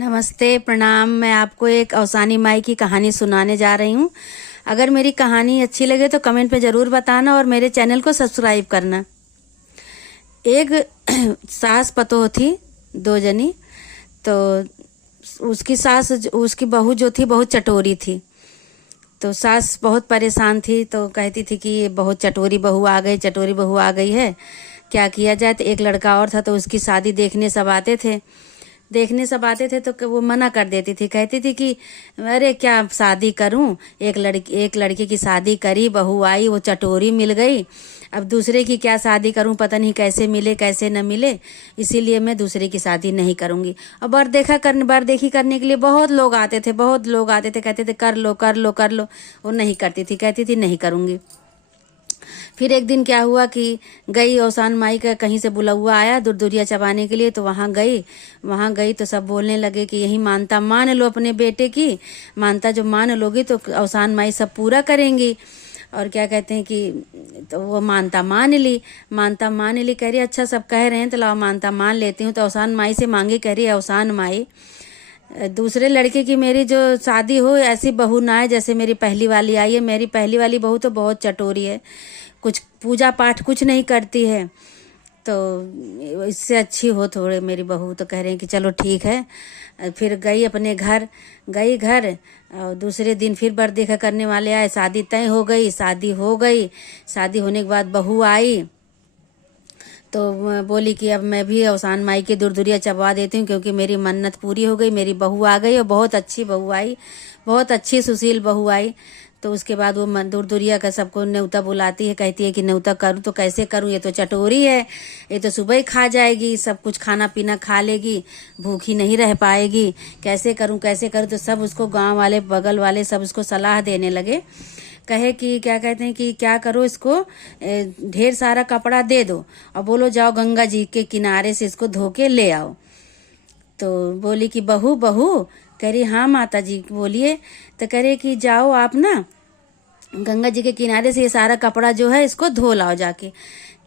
नमस्ते, प्रणाम। मैं आपको एक अवसानी माई की कहानी सुनाने जा रही हूँ। अगर मेरी कहानी अच्छी लगे तो कमेंट पे ज़रूर बताना और मेरे चैनल को सब्सक्राइब करना। एक सास पतोह थी, दो जनी। तो उसकी सास, उसकी बहू जो थी बहुत चटोरी थी। तो सास बहुत परेशान थी, तो कहती थी कि ये बहुत चटोरी बहू आ गई, चटोरी बहू आ गई है, क्या किया जाए। तो एक लड़का और था, तो उसकी शादी देखने सब आते थे। तो वो मना कर देती थी, कहती थी कि अरे क्या शादी करूं, एक लड़के की शादी करी, बहू आई, वो चटोरी मिल गई। अब दूसरे की क्या शादी करूं, पता नहीं कैसे मिले कैसे न मिले, इसीलिए मैं दूसरे की शादी नहीं करूंगी। और बर देखी करने के लिए बहुत लोग आते थे, कहते थे कर लो कर लो कर लो। वो नहीं करती थी, कहती थी नहीं करूंगी। फिर एक दिन क्या हुआ कि गई औसान माई का कहीं से बुलौआ आया दुरदुरिया चबाने के लिए। तो वहाँ गई तो सब बोलने लगे कि यही मानता मान लो अपने बेटे की, मानता जो मान लोगी तो औसान माई सब पूरा करेंगी। और क्या कहते हैं कि तो वो मानता मान ली, कह रही अच्छा सब कह रहे हैं तो लाओ मानता मान लेती हूँ। तो औसान माई से मांगी, कह रही औसान माई दूसरे लड़के की मेरी जो शादी हो ऐसी बहू ना है जैसे मेरी पहली वाली आई है। मेरी पहली वाली बहू तो बहुत चटोरी है, कुछ पूजा पाठ कुछ नहीं करती है, तो इससे अच्छी हो थोड़े मेरी बहू। तो कह रहे हैं कि चलो ठीक है। फिर गई अपने घर, और दूसरे दिन फिर बर देखा करने वाले आए, शादी तय हो गई। शादी होने के बाद बहू आई तो बोली कि अब मैं भी औसान माई की दुरदुरिया चबवा देती हूँ, क्योंकि मेरी मन्नत पूरी हो गई, मेरी बहू आ गई। और बहुत अच्छी बहू आई, बहुत अच्छी सुशील बहू आई। तो उसके बाद वो दुरदुरिया का सबको न्योता बुलाती है, कहती है कि न्योता करूँ तो कैसे करूँ, ये तो चटोरी है, ये तो सुबह ही खा जाएगी, सब कुछ खाना पीना खा लेगी, भूखी नहीं रह पाएगी, कैसे करूँ। तो सब उसको गांव वाले बगल वाले सब उसको सलाह देने लगे। कहे कि क्या कहते हैं कि क्या करो, इसको ढेर सारा कपड़ा दे दो और बोलो जाओ गंगा जी के किनारे से इसको धो के ले आओ। तो बोली कि बहू कह रही हाँ माता जी बोलिए। तो कह रही कि जाओ आप ना गंगा जी के किनारे से ये सारा कपड़ा जो है इसको धो लाओ जाके।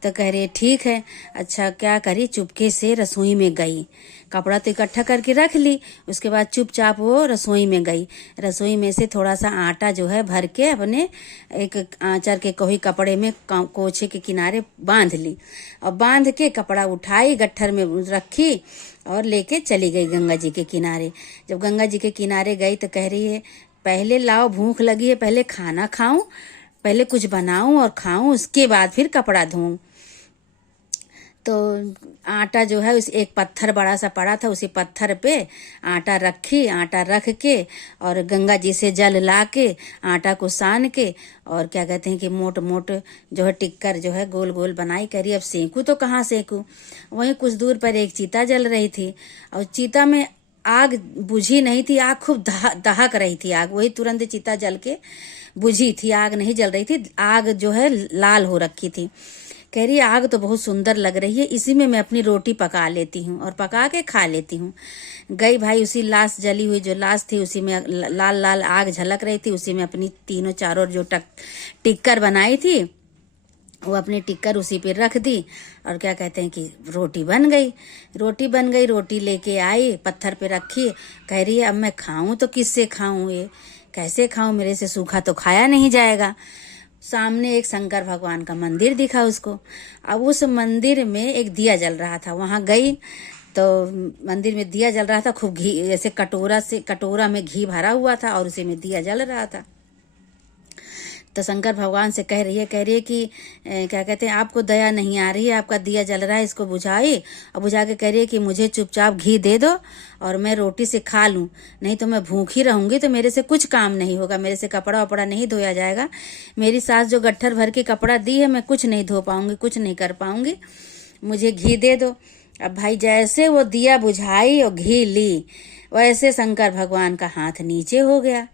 तो कह रही ठीक है। अच्छा क्या करी, चुपके से रसोई में गई, कपड़ा तो इकट्ठा करके रख ली। उसके बाद चुपचाप वो रसोई में गई, रसोई में से थोड़ा सा आटा जो है भर के अपने एक आंचर के कोई कपड़े में कोछे के किनारे बांध ली, और बांध के कपड़ा उठाई, गट्ठर में रखी और लेके चली गई गंगा जी के किनारे। जब गंगा जी के किनारे गई तो कह रही है पहले लाओ, भूख लगी है, पहले खाना खाऊं, पहले कुछ बनाऊं और खाऊं, उसके बाद फिर कपड़ा धोऊं। तो आटा जो है उस एक पत्थर बड़ा सा पड़ा था, उसी पत्थर पे आटा रख के और गंगा जी से जल ला के आटा को सान के और क्या कहते हैं कि मोट जो है टिक्कर जो है गोल गोल बनाई। करी अब सेकू तो कहाँ सेकू। वहीं कुछ दूर पर एक चीता जल रही थी, और चीता में आग बुझी नहीं थी, आग खूब दहक रही थी आग, वही तुरंत चीता जल के बुझी थी, आग नहीं जल रही थी, आग जो है लाल हो रखी थी। कह रही आग तो बहुत सुंदर लग रही है, इसी में मैं अपनी रोटी पका लेती हूँ और पका के खा लेती हूँ। गई भाई, उसी लाश जली हुई जो लाश थी उसी में लाल लाल आग झलक रही थी, उसी में अपनी तीनों चारों जो टिक्कर बनाई थी वो अपनी टिक्कर उसी पे रख दी। और क्या कहते हैं कि रोटी बन गई, रोटी लेके आई, पत्थर पे रखी। कह रही है अब मैं खाऊं तो किससे खाऊं, ये कैसे खाऊं, मेरे से सूखा तो खाया नहीं जाएगा। सामने एक शंकर भगवान का मंदिर दिखा उसको। अब उस मंदिर में एक दिया जल रहा था, वहां गई तो मंदिर में दिया जल रहा था, खूब घी, जैसे कटोरा में घी भरा हुआ था और उसी में दिया जल रहा था। तो शंकर भगवान से कह रही है कि क्या कहते हैं आपको दया नहीं आ रही है, आपका दिया जल रहा है, इसको बुझाई। और बुझा के कह रही है कि मुझे चुपचाप घी दे दो और मैं रोटी से खा लूं, नहीं तो मैं भूखी रहूंगी, तो मेरे से कुछ काम नहीं होगा, मेरे से कपड़ा वपड़ा नहीं धोया जाएगा। मेरी सास जो गट्ठर भर के कपड़ा दी है मैं कुछ नहीं धो पाऊंगी, कुछ नहीं कर पाऊंगी, मुझे घी दे दो। अब भाई जैसे वो दिया बुझाई और घी ली, वैसे शंकर भगवान का हाथ नीचे हो गया।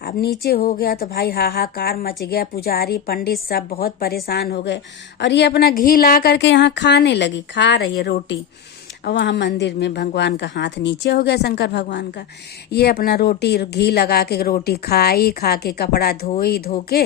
अब नीचे हो गया तो भाई हाहाकार मच गया, पुजारी पंडित सब बहुत परेशान हो गए। और ये अपना घी ला करके यहाँ खाने लगी, खा रही है रोटी, और वहाँ मंदिर में भगवान का हाथ नीचे हो गया शंकर भगवान का। ये अपना रोटी घी लगा के रोटी खाई, खा के कपड़ा धो के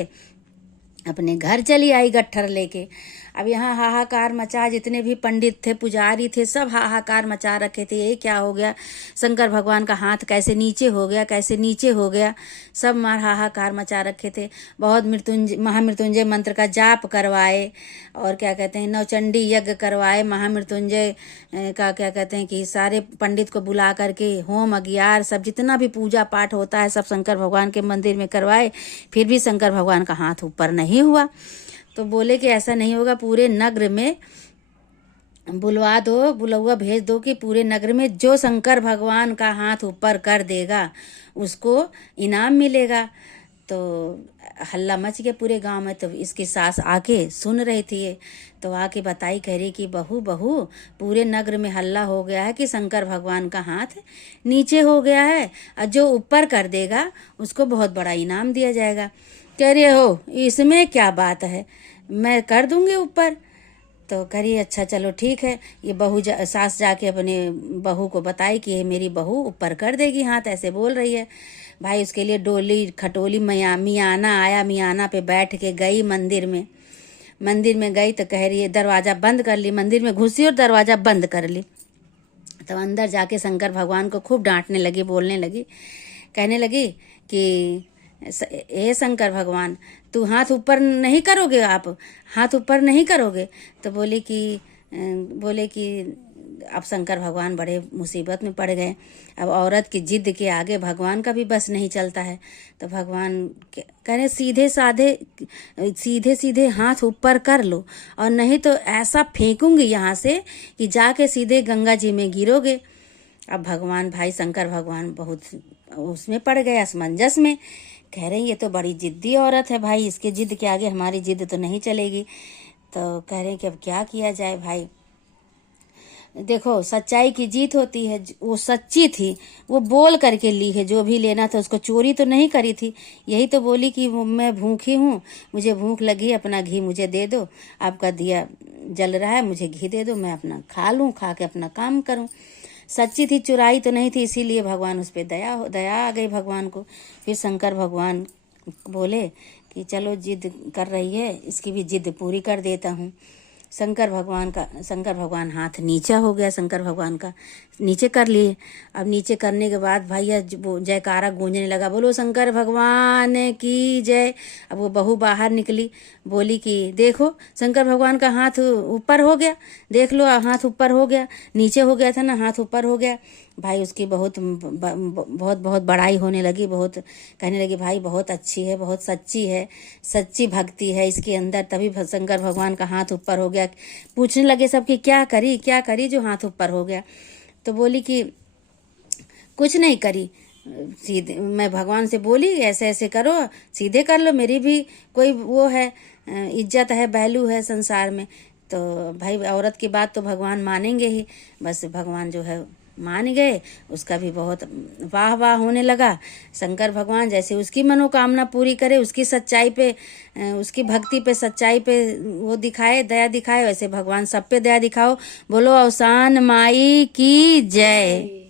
अपने घर चली आई गट्ठर लेके। अब यहाँ हाहाकार मचा, जितने भी पंडित थे, पुजारी थे, सब हाहाकार मचा रखे थे, ये क्या हो गया, शंकर भगवान का हाथ कैसे नीचे हो गया, कैसे नीचे हो गया, सब मार हाहाकार मचा रखे थे। बहुत महामृत्युंजय मंत्र का जाप करवाए, और क्या कहते हैं नवचंडी यज्ञ करवाए, महामृत्युंजय का क्या कहते हैं कि सारे पंडित को बुला करके होम अगियार सब जितना भी पूजा पाठ होता है सब शंकर भगवान के मंदिर में करवाए, फिर भी शंकर भगवान का हाथ ऊपर नहीं हुआ। तो बोले कि ऐसा नहीं होगा, पूरे नगर में बुलवा दो, बुलौआ भेज दो कि पूरे नगर में जो शंकर भगवान का हाथ ऊपर कर देगा उसको इनाम मिलेगा। तो हल्ला मच गया पूरे गांव में। तो इसकी सास आके सुन रही थी ये, तो आके बताई, कह रही कि बहू बहू पूरे नगर में हल्ला हो गया है कि शंकर भगवान का हाथ नीचे हो गया है, और जो ऊपर कर देगा उसको बहुत बड़ा इनाम दिया जाएगा। कह रही हो इसमें क्या बात है, मैं कर दूंगी ऊपर। तो करिए अच्छा चलो ठीक है। ये सास जाके अपने बहू को बताई कि ये मेरी बहू ऊपर कर देगी हाथ, ऐसे बोल रही है। भाई उसके लिए डोली खटोली मियाना आया, मियाना पे बैठ के गई मंदिर में गई तो कह रही है दरवाज़ा बंद कर ली, मंदिर में घुसी और दरवाज़ा बंद कर ली। तो अंदर जाके शंकर भगवान को खूब डांटने लगी, बोलने लगी, कहने लगी कि हे शंकर भगवान, तू हाथ ऊपर नहीं करोगे, आप हाथ ऊपर नहीं करोगे। तो बोले कि अब शंकर भगवान बड़े मुसीबत में पड़ गए। अब औरत की जिद के आगे भगवान का भी बस नहीं चलता है। तो भगवान कह रहे सीधे सीधे हाथ ऊपर कर लो, और नहीं तो ऐसा फेंकूंगी यहाँ से कि जाके सीधे गंगा जी में गिरोगे। अब भगवान, भाई शंकर भगवान बहुत उसमें पड़ गए, असमंजस में। कह रहे ये तो बड़ी जिद्दी औरत है भाई, इसके जिद के आगे हमारी जिद तो नहीं चलेगी। तो कह रहे हैं कि अब क्या किया जाए भाई। देखो सच्चाई की जीत होती है, वो सच्ची थी, वो बोल करके ली है, जो भी लेना था उसको, चोरी तो नहीं करी थी। यही तो बोली कि मैं भूखी हूँ, मुझे भूख लगी, अपना घी मुझे दे दो, आपका दिया जल रहा है, मुझे घी दे दो, मैं अपना खा लूँ, खा के अपना काम करूँ। सच्ची थी, चुराई तो नहीं थी, इसीलिए भगवान उस पर दया आ गई भगवान को। फिर शंकर भगवान बोले कि चलो जिद कर रही है, इसकी भी जिद पूरी कर देता हूँ। शंकर भगवान हाथ नीचा हो गया, शंकर भगवान का नीचे कर लिए। अब नीचे करने के बाद भैया जयकारा गूंजने लगा, बोलो शंकर भगवान की जय। अब वो बहू बाहर निकली, बोली कि देखो शंकर भगवान का हाथ ऊपर हो गया, देख लो हाथ ऊपर हो गया, नीचे हो गया था ना, हाथ ऊपर हो गया। भाई उसकी बहुत बड़ाई होने लगी, बहुत कहने लगी भाई बहुत अच्छी है, बहुत सच्ची है, सच्ची भक्ति है इसके अंदर, तभी शंकर भगवान का हाथ ऊपर हो गया। पूछने लगे सब कि क्या करी जो हाथ ऊपर हो गया। तो बोली कि कुछ नहीं करी, सीधे मैं भगवान से बोली ऐसे ऐसे करो, सीधे कर लो, मेरी भी कोई वो है, इज्जत है, वैल्यू है संसार में। तो भाई औरत की बात तो भगवान मानेंगे ही। बस भगवान जो है मान गए, उसका भी बहुत वाह वाह होने लगा। शंकर भगवान जैसे उसकी मनोकामना पूरी करे, उसकी सच्चाई पे, उसकी भक्ति पे, सच्चाई पे वो दिखाए, दया दिखाए, वैसे भगवान सब पे दया दिखाओ। बोलो अवसान माई की जय।